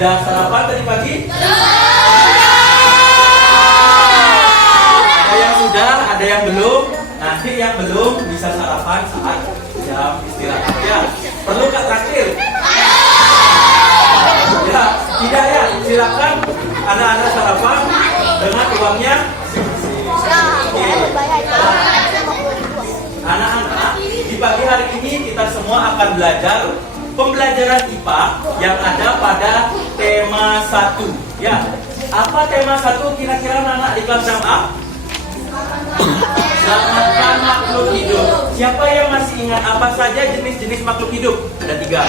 Sudah sarapan tadi pagi? Ada yang sudah, ada yang belum. Nanti yang belum bisa sarapan saat jam istirahat ya. Perlu Kak traktir? Ya, tidak ya. Silakan anak-anak sarapan dengan uangnya. Anak-anak, di pagi hari ini kita semua akan belajar pembelajaran IPA yang ada pada tema 1. Ya, apa tema 1 kira-kira anak-anak di kelas 6A? Selamatkan makhluk hidup. Siapa yang masih ingat apa saja jenis-jenis makhluk hidup? Ada 3.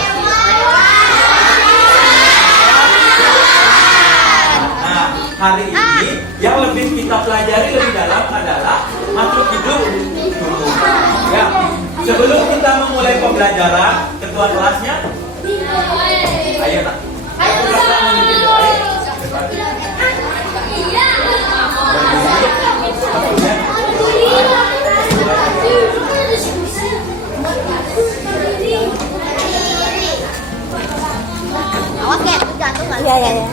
Nah, hari ini yang lebih kita pelajari lebih dalam adalah makhluk hidup tumbuh. Ya, sebelum kita memulai pembelajaran, ketua kelasnya, ayo nak. Oke, gantung nggak? Iya, iya, iya.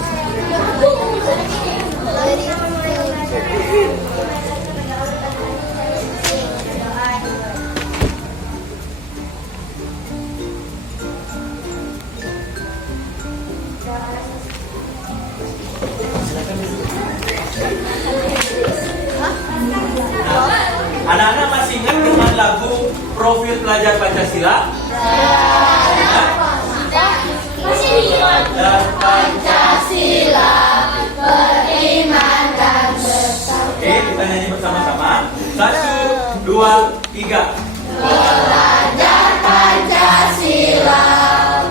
Anak-anak masih ingat dengan lagu Profil Pelajar Pancasila? Pelajar Pancasila beriman dan bersatu. Oke, kita nyanyi bersama-sama. 1, 2, 3. Pelajar Pancasila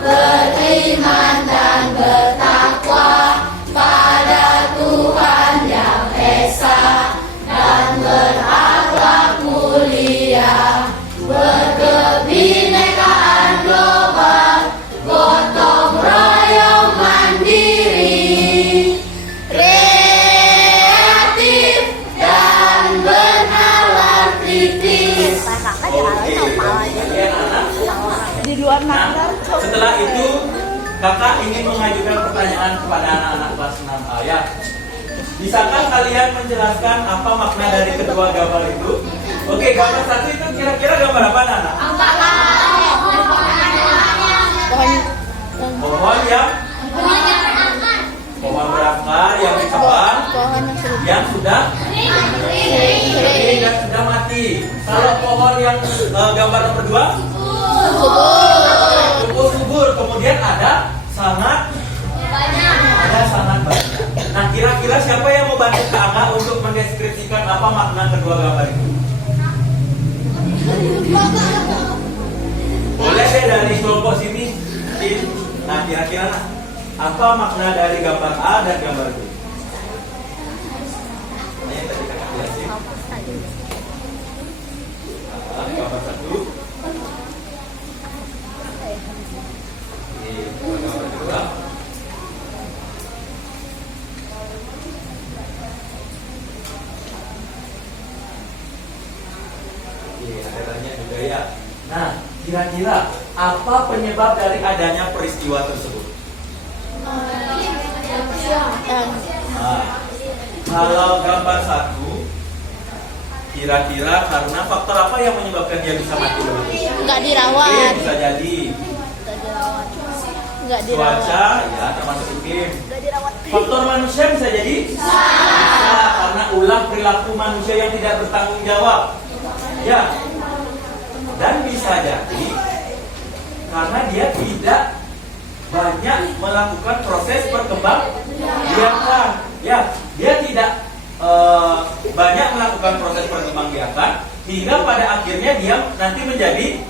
beriman dan bertakwa pada Tuhan yang esa dan berakhlak mulia, berkebinekaan global, gotong royong mandiri, kreatif dan bernalar kritis. Di luar nalar. Setelah itu kakak ingin mengajukan pertanyaan kepada anak-anak kelas 6A ya. Bisakah kalian menjelaskan apa makna dari kedua gambar itu? Oke, gambar 1 itu kira-kira gambar apa anak? Pohon yang berakar, yang dicabang, yang sudah kering dan sudah mati. Kalau pohon yang gambar nomor 2 subur, kemudian ada sangat banyak. Nah, kira-kira siapa yang mau bantu Kak Angga untuk mendeskripsikan apa makna kedua gambar itu? Boleh deh dari kelompok sini. Nah, kira-kira apa makna dari gambar A dan gambar B? Nah, yang tadi kakak jelasin. Gambar 1. Gambar 2. Ada banyak juga ya. Nah, kira-kira apa penyebab dari adanya peristiwa tersebut? Nah, kalau gambar 1, kira-kira karena faktor apa yang menyebabkan dia bisa mati? Nggak dirawat. Iklim bisa jadi. Nggak dirawat. Cuaca, ya termasuk iklim. Nggak dirawat. Faktor manusia bisa jadi? Bisa, karena ulah perilaku manusia yang tidak bertanggung jawab. Ya, dan bisa jadi karena dia tidak banyak melakukan proses perkembangbiakan. Ya, dia tidak banyak melakukan proses perkembangbiakan hingga pada akhirnya dia nanti menjadi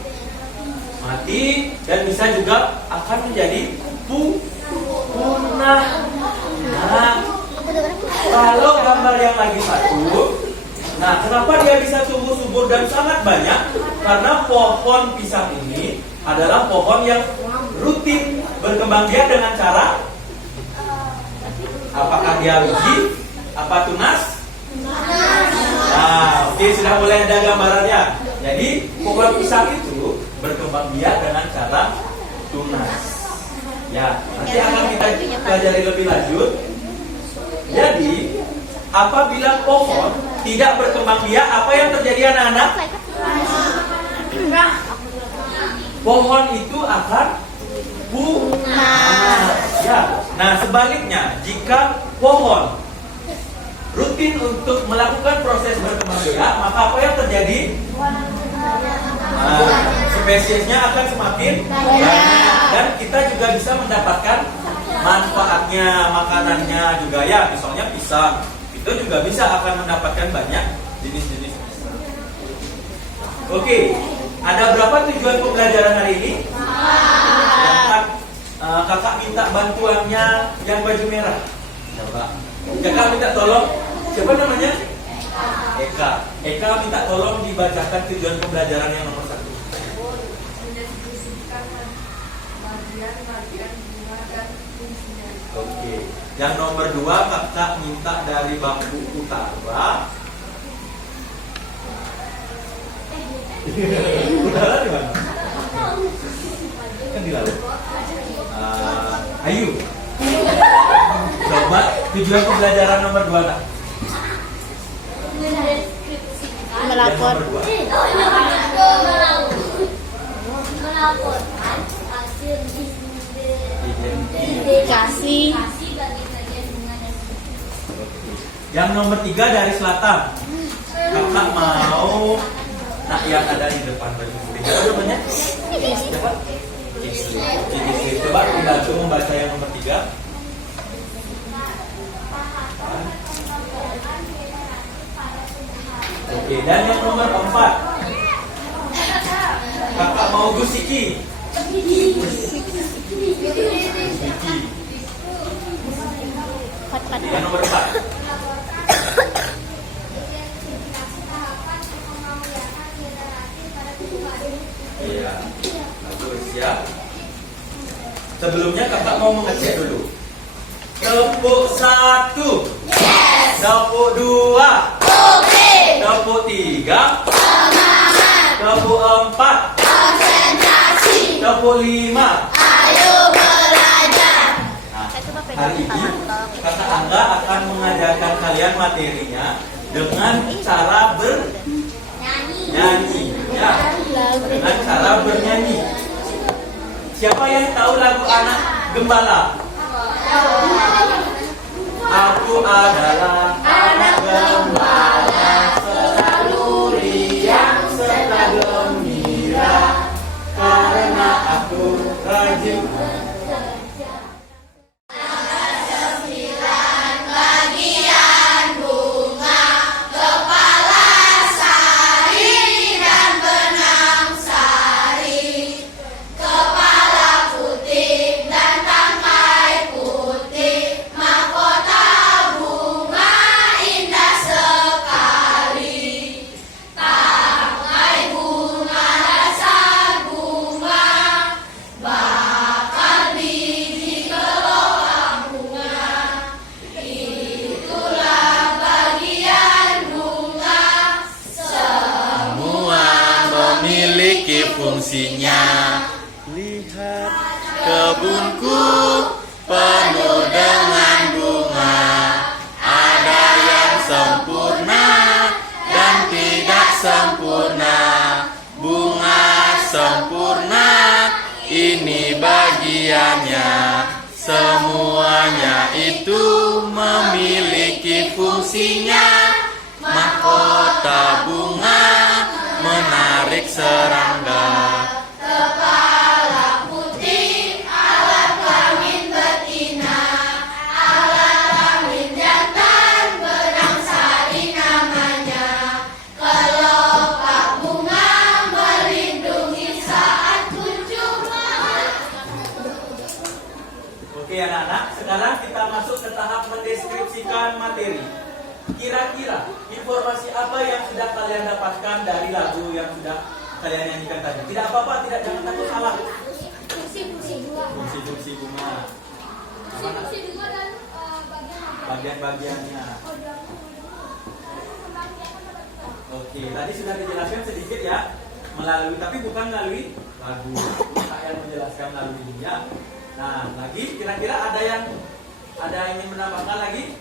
mati dan bisa juga akan menjadi punah. Nah, kalau gambar yang lagi 1, nah, kenapa dia bisa tumbuh subur dan sangat banyak? Karena pohon pisang ini adalah pohon yang rutin berkembang biak dengan cara apakah dia biji? Apa tunas? Nah, oke, sudah mulai ada gambarannya. Jadi pohon pisang itu berkembang biak dengan cara tunas. Ya, nanti akan kita pelajari lebih lanjut. Jadi, apabila pohon tidak berkembang biak, apa yang terjadi anak-anak? Pohon itu akan punah. Ya. Nah, sebaliknya, jika pohon rutin untuk melakukan proses berkembang biak, maka apa yang terjadi? Spesiesnya akan semakin banyak dan kita juga bisa mendapatkan manfaatnya, makanannya juga ya. Misalnya pisang, itu juga bisa akan mendapatkan banyak jenis-jenis pisang. Oke, ada berapa tujuan pembelajaran hari ini? Kakak minta bantuannya yang baju merah. Coba. Kakak minta tolong. Siapa namanya? Eka. Eka minta tolong dibacakan tujuan pembelajaran yang nomor 1. Oke. Yang nomor 2 kakak minta dari Bambu Utara. Utara di mana? Kan di laut. Ayu. Coba tujuan pembelajaran nomor 2 kak. Melapor. Melaporkan hasil Identifikasi. Yang nomor 3 dari selatan. Kakak mau yang ada di depan baju putih. Siapa namanya? Siapa? Cikisli. Coba dibantu membaca yang nomor 3. Oke, dan yang nomor 4. Kakak mau Gusiki. Yang nomor 4. Iya, bagus ya. Sebelumnya kakak mau mengecek dulu. Tepuk 1. Yes. Tepuk 2. Oke. Tepuk 3. Semangat. Tepuk 4. Konsentrasi. Tepuk 5. Ayo belajar. Nah, hari ini kakak Angga akan mengajarkan kalian materinya dengan cara bernyanyi. Ya, dengan cara bernyanyi. Siapa yang tahu lagu Anak Gembala? Aku adalah anak gembala, selalu riang serta gembira, karena aku rajin. Fungsinya, lihat kebunku penuh dengan bunga, ada yang sempurna dan tidak sempurna. Bunga sempurna ini bagiannya, semuanya itu memiliki fungsinya. Mahkota bunga menarik serangga. Kepala putih alat kelamin betina, alat kelamin jantan benang sari namanya. Kelopak bunga melindungi saat kunjung. Oke anak-anak, sekarang kita masuk ke tahap mendeskripsikan materi. Kira-kira informasi apa yang sudah kalian dapatkan dari lagu yang sudah kalian nyanyikan tadi? Tidak apa-apa, jangan takut salah. Fungsi-fungsi bunga. Fungsi bunga dan bagian-bagiannya. Oke, tadi sudah dijelaskan sedikit ya, tapi bukan melalui lagu. Saya menjelaskan melalui dia. Nah, lagi kira-kira ada yang ingin menambahkan lagi?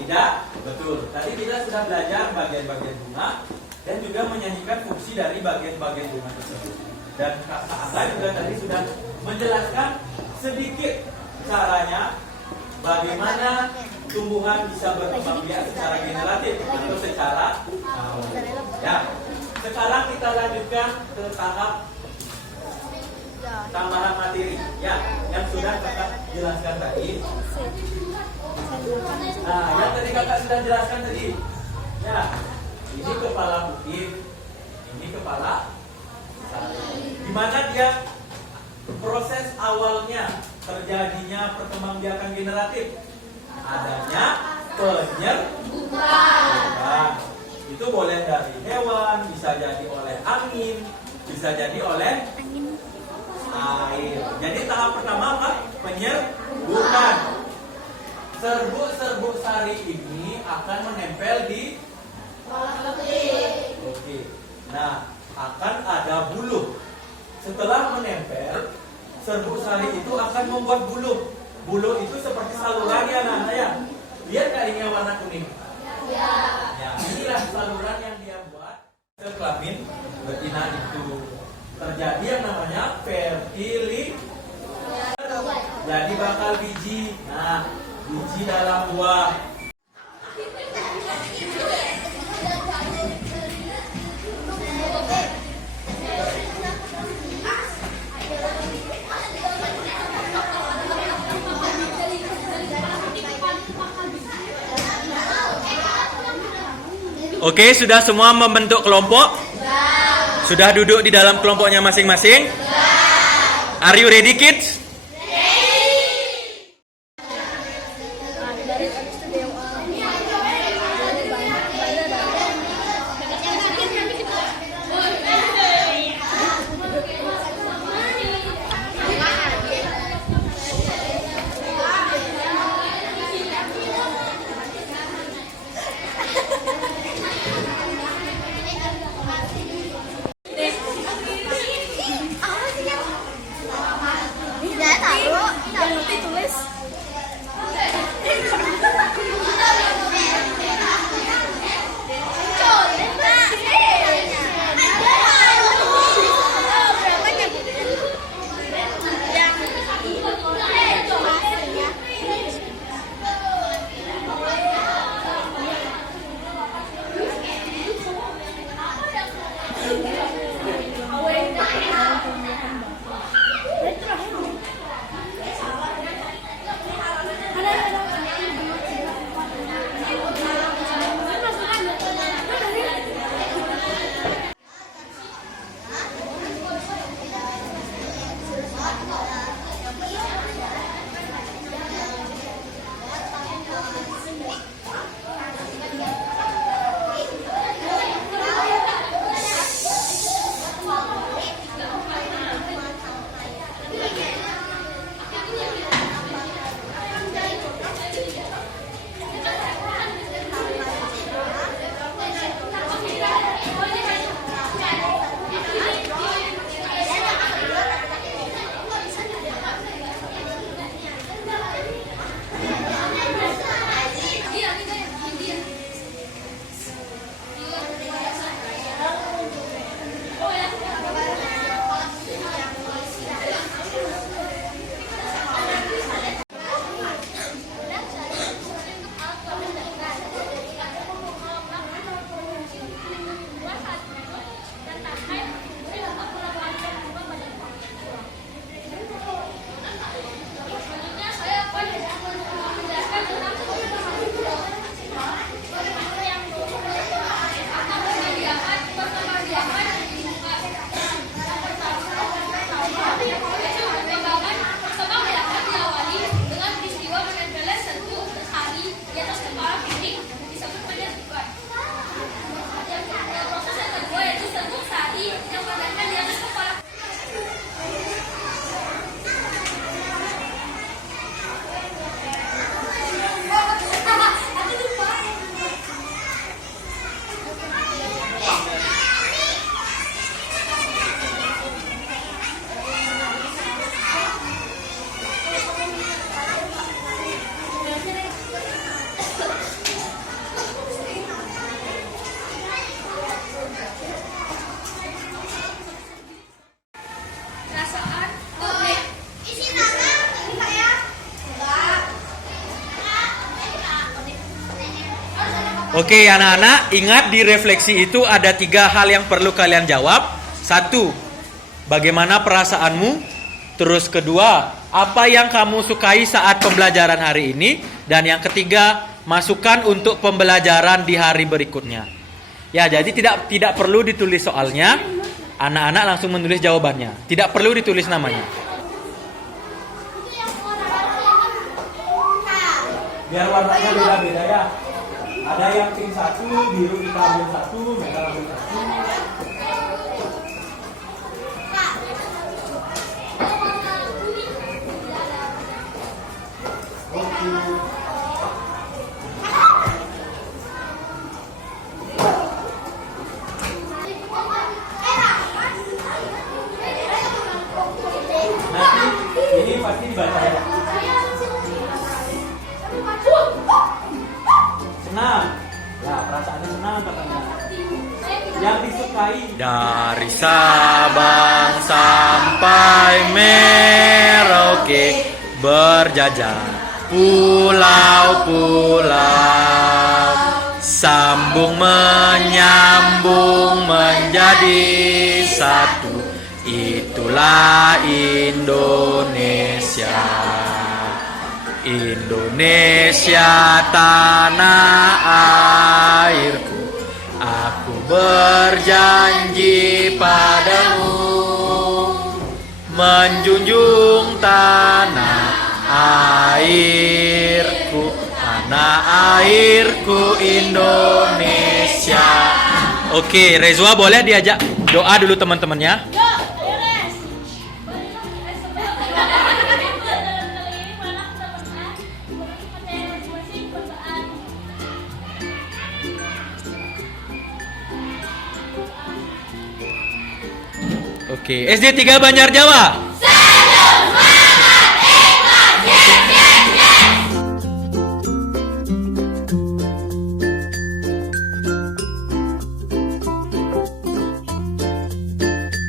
Tidak? Betul. Tadi kita sudah belajar bagian-bagian bunga dan juga menyanyikan fungsi dari bagian-bagian bunga tersebut. Dan Kak Asa juga tadi sudah menjelaskan sedikit caranya bagaimana tumbuhan bisa berkembang biak secara generatif atau secara ya. Sekarang kita lanjutkan ke tahap tambahan materi ya, yang sudah kakak jelaskan tadi. Nah, yang tadi kakak sudah jelaskan tadi ya, ini kepala bukit, ini kepala sarung. Gimana dia proses awalnya terjadinya perkembangbiakan generatif? Adanya penyerbukan. Itu boleh dari hewan, bisa jadi oleh angin, bisa jadi oleh air. Jadi tahap pertama apa? Penyerbukan. Serbuk-serbuk sari ini akan menempel di oke. Nah, akan ada buluh. Setelah menempel, serbuk sari itu akan membuat buluh. Buluh itu seperti saluran ya, anak-anak ya. Lihat nggak ini yang warna kuning? Ya, inilah saluran yang dia buat ke kelamin betina itu. Terjadi yang namanya fertilisasi. Jadi bakal biji. Nah, biji dalam buah. Oke, sudah semua membentuk kelompok? Sudah duduk di dalam kelompoknya masing-masing? Are you ready, kids? Oke, anak-anak, ingat di refleksi itu ada 3 hal yang perlu kalian jawab. 1, bagaimana perasaanmu? Terus kedua, apa yang kamu sukai saat pembelajaran hari ini? Dan yang ketiga, masukan untuk pembelajaran di hari berikutnya. Ya, jadi tidak perlu ditulis soalnya. Anak-anak langsung menulis jawabannya. Tidak perlu ditulis namanya. Biar warnanya beda-beda ya. Ada yang pink 1, biru kita ambil 1, merah ambil 1. Nanti ini pasti dibaca ya. Senang. Ya, perasaannya senang katanya. Yang disukai. Dari Sabang sampai Merauke berjajar pulau-pulau, sambung menyambung menjadi satu. Itulah Indonesia. Indonesia tanah airku, aku berjanji padamu menjunjung tanah airku, tanah airku Indonesia. Oke, Rezwa boleh diajak doa dulu teman-temannya. Oke, SD 3 Banjar Jawa.